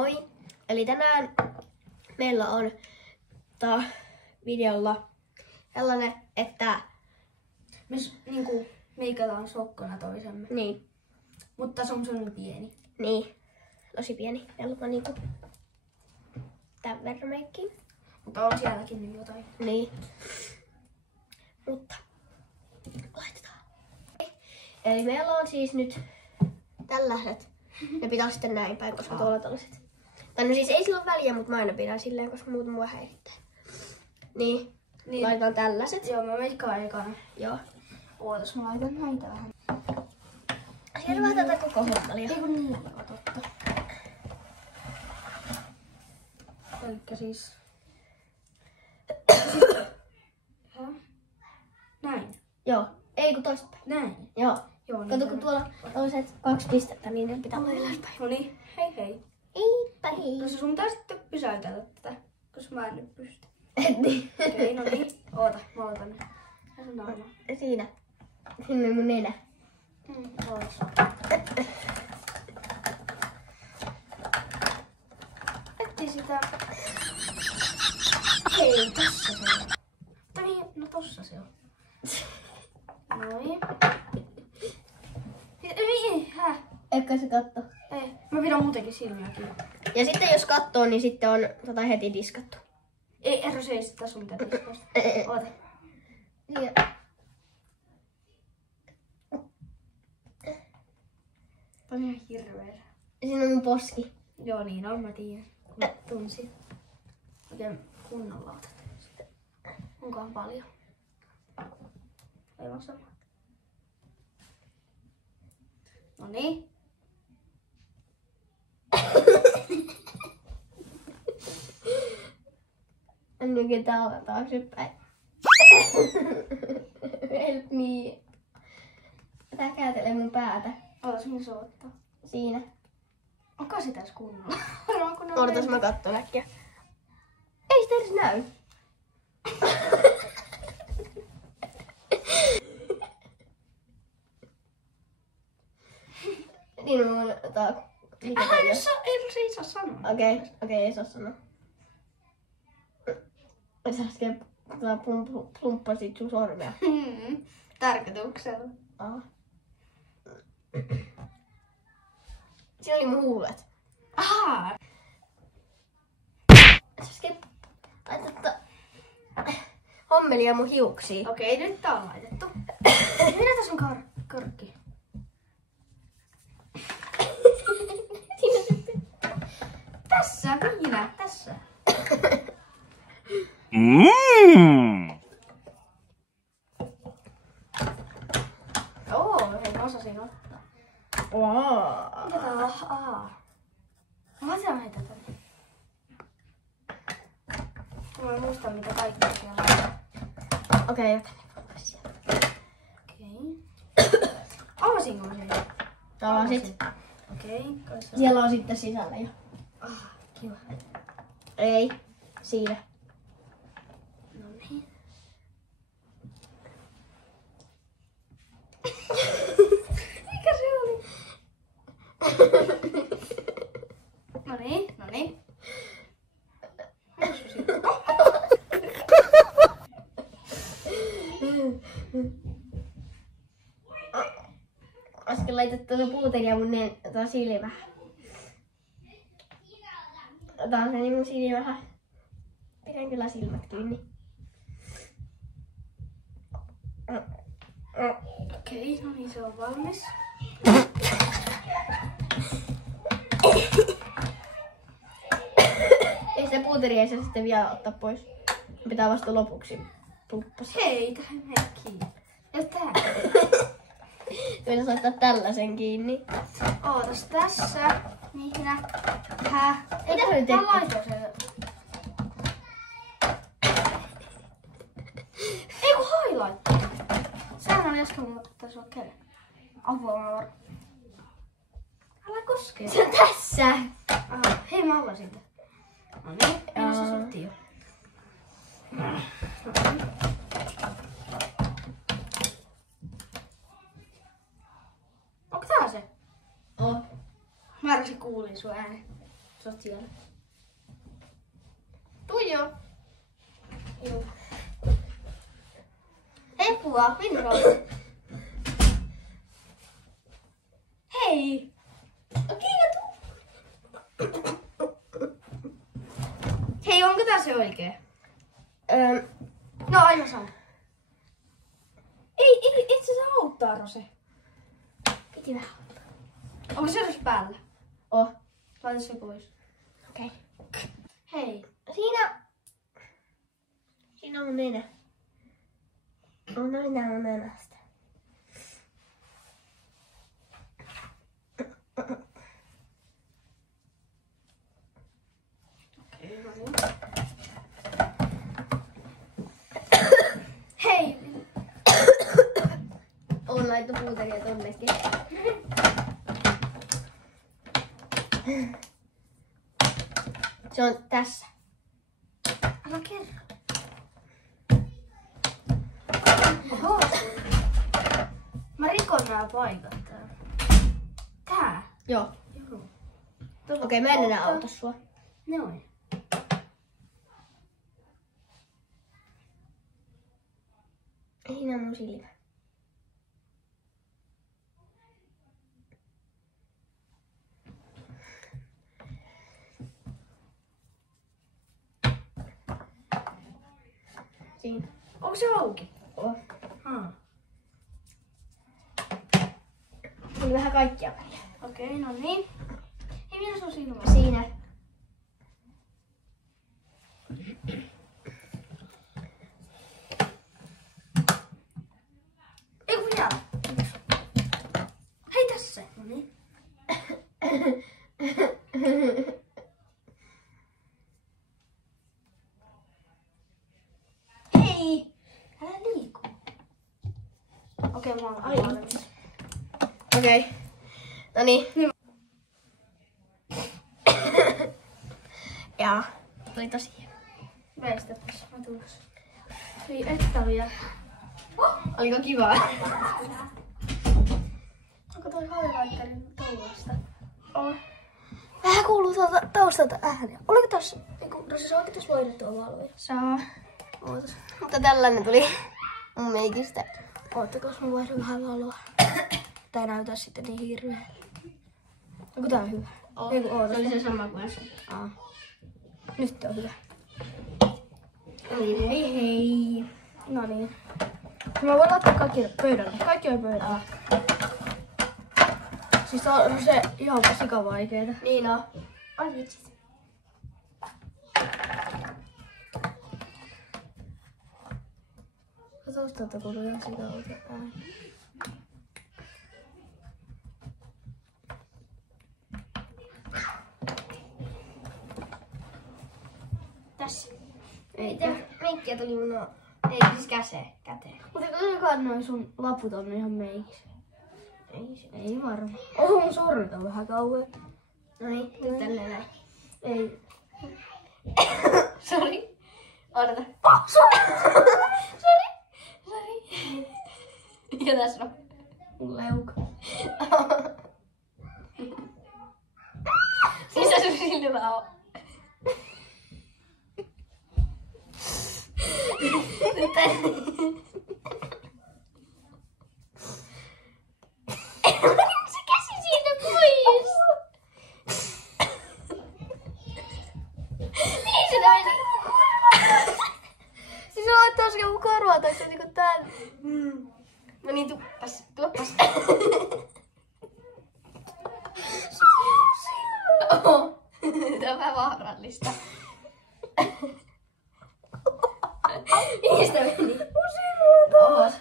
Moi! Eli tänään meillä on videolla sellainen, että me meikataan sokkona toisemme. niin, Mutta se on sellainen pieni. niin, tosi pieni velma niinku tän verran meikkiin. Mutta on sielläkin nyt jotain. Niin. Mutta laitetaan. Eli meillä on siis nyt tällaiset. Ne pitää sitten näin päin, koska tuolla on tällaiset. Tai no siis ei sillä ole väliä, mutta mä aina pidän silleen, koska muuten mua häirittää. Niin, laitetaan tällaiset. Joo, mä meikkaan ekana. Joo. Ootas, mä laitan näitä vähän. Siellä vähän tätä koko hommalia. Ei kun niin, totta. Elikkä siis... Näin. Joo. Ei kun toistapäin. Näin. Joo. Joo, Kato, kun tuolla on tällaiset 2 pistettä, niin ne pitää olla ylöspäin. No niin, hei hei. Eipä hei. Koska sun pitää sitten pysäytellä tätä, koska mä en nyt pysty. Niin. Okei, no niin. Oota, mä otan ne. Ja sun naama. Siinä. Siinä on mun nenä. Ootas. Etti sitä. Hei, tossa se on. No tossa se on. Noin. Ei, Eikö se katto? Ei. Mä pidän muutenkin silmiä kiinni. Ja sitten jos kattoo, niin sitten on heti diskattu. Ei, Erro, se ei sit tässä on mitään diskausta. Oota. Siinä. Tää on ihan hirveä. Siinä on mun poski. Joo, niin on, mä tiedän. Kun tunsin. Oikein kunnolla otat. Onkohan paljon? Aivan sama. Noniin. Nykin taaksepäin. Help me. Tää käätelee mun päätä. Ootas, minä se ottaa. Siinä. Onko se tässä kunnolla? Odotas, mä katson äkkiä. Ei sitä edes näy. Niin on mun Se ei saa sanoa. Okei, ei saa sanoa. Sä äsken plumppasit sun sormea. Tarkoituksella. Aha. Siinä oli mun huulet. Ahaa! Sä äsken laitat hommelia mun hiuksiin. Okei, nyt tää on laitettu. Mitä tässä on korkki? Siinä sitten. Tässä, minä, tässä. Hei, mä osasin ottaa. Wow. Mitä tää on? Mä laitan näitä tänne. Mä en muista mitä kaikkea siellä on. Okei, joten sieltä. Okei. Avasinko mä sen? Avasit. Okei. Siellä on sitten sisällä jo. Kiva. Ei, siinä. No niin. Mikä se oli? No niin. Äsken laitettu tuota puuteria mun silmä. Tää on se niin mun silmä. Pidän kyllä silmät kiinni. Okei, no niin se on valmis. Ei sitä puuteria ei saa sitten vielä ottaa pois. Pitää vasta lopuksi pumppas. Hei, tähän mene kiinni. Ja tää. Pitäisi laittaa tällaisen kiinni. Ootas tässä. Minä. Mitä sä nyt teet? Mä laitoin sen. Ei kun highlight. Sehän on äsken, mutta pitäisi olla käden. Avoimella. Älä koske. Se on tässä. Aha, hei mä avasin tän. No niin, minä se sotti jo. Onko tää se? Oh. Mä arvasin kuulin sun äänen. Sä oot siellä. Tuija. Joo. Epua, minne on? Hei! Kiina, tuu! Hei, onko tää se oikee? No, aina saa. Ei, et sä saa auttaa, Rose. Piti vähän. Onko se edes päällä? Oh. Laita se pois. Okei. Hei. Siinä on mun nenä. Minä mun nenästä. Okei, no niin. Hei! On laittu puuteria tonnekin. Se on tässä. Älä kerro. Oho. Mä rikon nää paikat täällä. Tää? Joo. Joo. Okei, mä en enää auta sua. Noin. Siinä on mun silmä. Siinä. Onko se auki? Oh. Tuli vähän kaikkia väliä. Okei, no niin. Hei, minä sun silmä. Siinä. Ei kun jää. Hei tässä. No niin. Hei! Älä liiku. Okei, mä oon valmis. Okei. Noniin. Ja tuli tosi hieno. Veistäpäs, mä tulos. Hei, että vielä. Oliko kivaa? Onko toi highlighterin touosta? On. Vähän kuuluu tuolta taustalta ääniä. Oliko tossa? Eiku, Rosa, saako tossa vaihdettua valoja? Saa. Ootas. Mutta tällainen tuli mun meikistä. Oottakas mä vaihdan vähän valoa. Tää ei näytä sitten niin hirveä. Onko tää hyvä? Oh. Eiku, oota. Se oli se sama kuin äsken. Nyt on hyvä. Niin. Hei hei. No niin. Mä voin laittaa kaikki pöydälle. Kaikki on pöydällä. Siis on se ihan sikavaikeeta. Niin on. Ai vitsit. Katsos tätä, kun on ihan sikavaikeeta. Tässä. Ei, meikkiä tuli mun ei siis käteen. Mutta kuinka noin sun laput on ihan meikissä? Ei varmaan. Oho, mun sormet on vähän kauhean. Noin, nyt tälleen näin. Ei. Sori. Odota. Sori. Ja tässä on. Mun leuka. Missä sun silmä on? Nyt se käsi siitä pois. Niin se meni. Siis se laittaa äsken mun korvaa taikka niinku tän. No niin, tuoppas. Oho. Tää on vähän vaarallista. Niistä meni. Mun silmä on taas.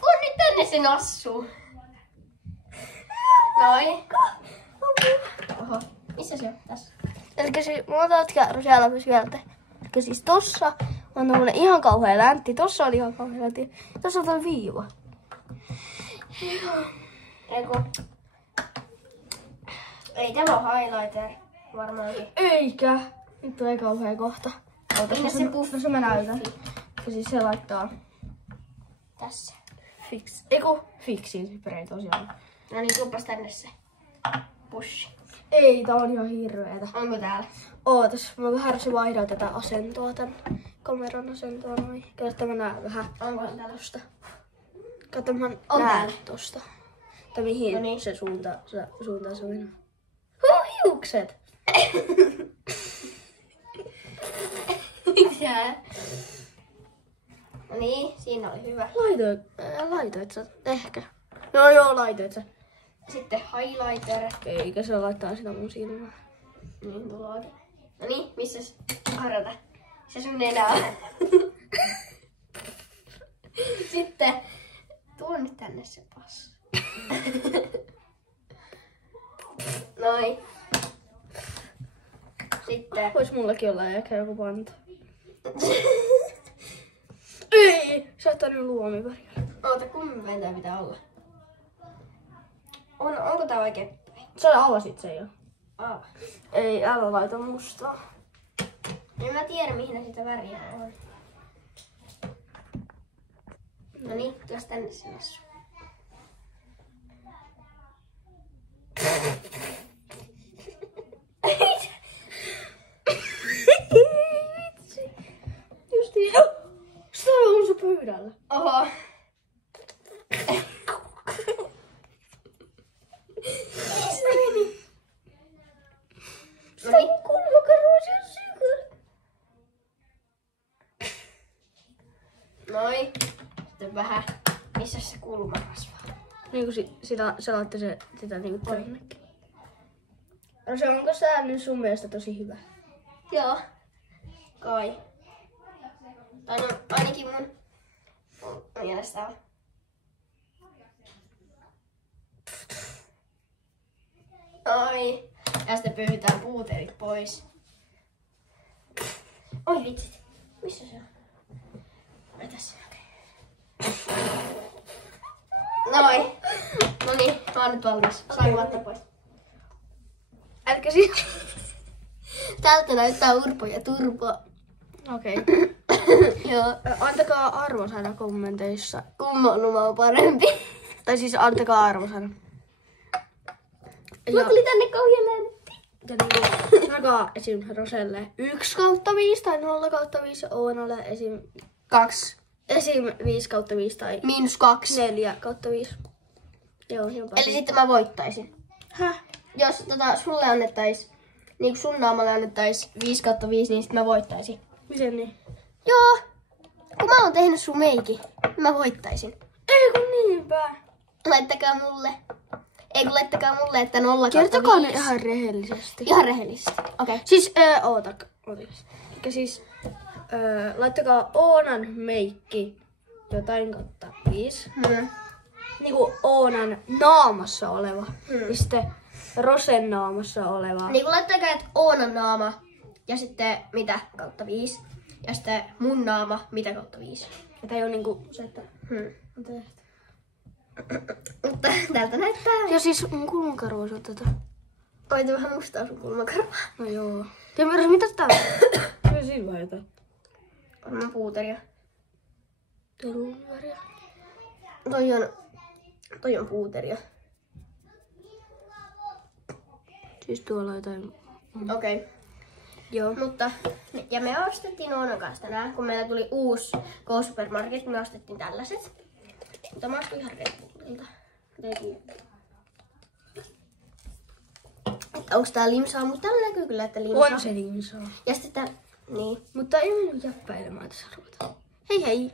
Kun nyt tänne se nassuu. Noin. Oho. Missä se on? Tässä. Elikkä siis, mulla on taas käärö siellä pysyältä. Elikkä siis tossa on tommonen ihan kauhea läntti. Tossa oli ihan kauhea läntti. Tossa on toi viiva. Eiku. Ei tämä ole highlighter. Varmaankin. Eikä. Nyt tulee kauhea kohta. Minne se puffi? Tässä mä näytän. Ja siis se laittaa Tässä. fix. Eiku, fixiin se peree tosiaan. No niin, tuopas tänne se pussi. Ei, tää on ihan hirveetä. Onko täällä? Ootas, mä vähän vaihdan tätä asentoa, tän kameran asentoa noin. Kato, mä näen vähän. Onko tällaista? Kato, mä On näen täällä. tosta. Tai mihin No niin. se suuntaa se mennä. Hiukset! Mitä? No niin, siinä oli hyvä. Laitoit sä ehkä. Joo, laitoit sä. Sitten highlighter. Eikä se laittaa sitä mun silmää. Niin tuloakin. No niin, missäs? Harrata. Se sun nenä on. Sitten tuo nyt tänne se passi. Noin. Sitten. Vois mullakin olla ehkä joku panta. Ei! Sä oot tänne luomivärjällä. Oota, kummin tää pitää olla? Onko tää oikein? Sä avasit sen jo. Aa. Ei, älä laita mustaa. En mä tiedä mihin sitä väriä on. No niin, tuos tänne se messu. Vitsi. Justiin. Sitä on sun pöydällä. Oho. Mistä meni? No niin. Kulmakarvoisen sykyllä. Noin. Sitten vähän. Missä se kulma kasvaa? Niinku sä laitte sitä niinku tonnekin. No se onko tää nyt sun mielestä tosi hyvä? Joo. Kai. Tai no ainakin mun mielestä on. Ai. Ja sitten pyyhitään puuterit pois. Oi vitsit. Missä se on? Ai tässä. Okei. Noin. Noniin, mä oon nyt valmis. Saanko ottaa pois? Älkää siis. Tältä näyttää Urpo ja Turpo. Okei. Joo. Antakaa arvosana kommenteissa. Kumman numa on parempi? Tai siis antakaa arvosana. Mulla tuli tänne kauhean läntti. Ja niinku, antakaa esim. Roselle 1/5 tai 0/5 ja Oonalle esim. 2. Esim. 5/5 tai -2. 4/5. Joo, jopa. Eli sitten mä voittaisin. Häh? Jos sulle annettais, niinku sun naamalle annettais 5/5, niin sit mä voittaisin. Miten niin? Joo. Kun mä oon tehnyt sun meiki, mä voittaisin. Ei kun niinpä. Laittakaa mulle. Ei kun laittakaa mulle, että 0/5. Kertokaa nyt ihan rehellisesti. Ihan rehellisesti. Okei. Okay. Siis, ootas. Eli siis, laittakaa Oonan meikki jotain kautta 5. Niinku Oonan naamassa oleva. Ja sitten Rosen naamassa oleva. Niin kun laittakaa, että Oonan naama ja sitten mitä kautta 5. Ja sitten mun naama mitä kautta 5. Että ei oo niinku se, että on tehty. Mutta tältä näyttää. Ja siis mun kulmakarvois on tätä. Koita vähän mustaa sun kulmakarvaa. No joo. Tiedätkö mitä tää on? Kyllä siinä vaan jotain. On puuteria. Telunväriä. Toi on puuteria. Siis tuolla jotain. Okei. Okay. Joo. Mutta, ja me ostettiin Oonan kanssa tänään, kun meillä tuli uusi K-Supermarket, me ostettiin tällaiset. Mutta mä ostin ihan Red Bullilta. Onks tää limsaa? Mutta täällä näkyy kyllä, että limsaa. On se limsaa. Ja sitten tää, niin. Mutta ei mennyt jäppäilemään tässä ruveta. Hei hei!